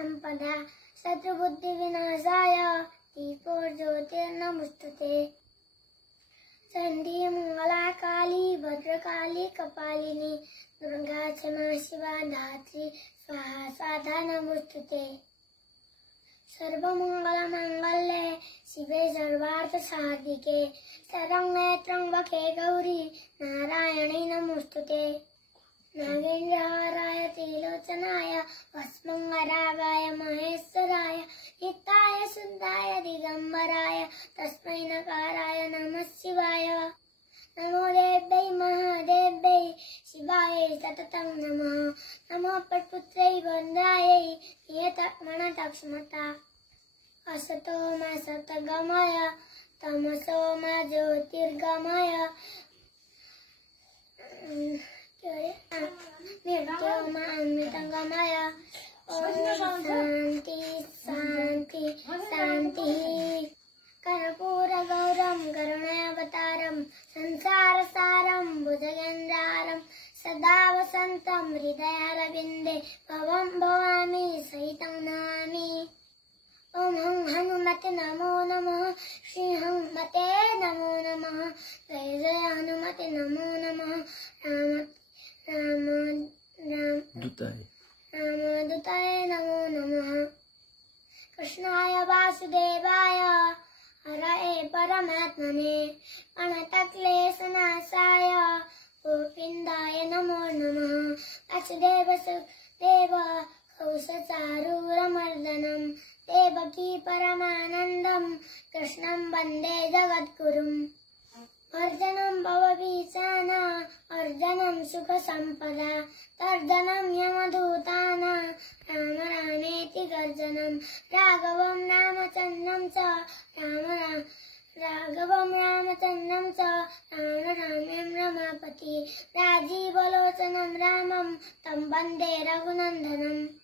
संपदा शत्रुबुद्धिविनाशाय दीपोज्योतिर्नमोस्तुते। चंडी मंगला काली भद्रकाली कपालिनी दुर्गा क्षमा शिवा धात्री स्वाहा स्वाधा नमोस्तुते। सर्वमंगलमांगल्ये शिवे सर्वार्थसाधिके शरण्ये त्र्यंबके गौरी नारायणी नमोस्तुते। नागेन्द्रहाराय त्रिलोचनाय भस्मंगरागाय महेश्वराय हिताय शुद्धाय दिगंबराय तस्मै नकाराय नमः शिवाय। नमो देव्यै महादेव्यै शिवायै सततं नमः। नमो पट्पुत्रै वन्द्रायै नियतमनतक्ष्मता। असतो मा सतगमय तमसो मा ज्योतिर्गमय मृत्यो मा अमृतंगमय। ओम शांति शांति शांति। कर्पूरगौरं करुणावतारं संसारसारं भुजगेन्द्रहारं सदा वसन्तं हृदयारविन्दे भवं भवामि सहितं नमामि। ओम हनुमते नमो नमः। श्री हनुमते नमो नमः। जय जय हनुमते नमो नमः। रामदूताय नमो नमः। कृष्णाय वासुदेवाय हरये परमात्मने प्रणतक्लेशनाशाय गोविन्दाय नमो नमः। वासुदेव कौसचारूरमर्दनं देवकी परमानन्दं कृष्णं वन्दे जगद्गुरुम्। अर्जनं भवभीषण अर्जनं सुखसम्पदा तर्जनं यमदूताना राम रामेति गर्जनं। राघवं रामचन्द्रं च राम राम्यं रमापति। राजीवलोचनं रामं तं वन्दे रघुनन्दनम्।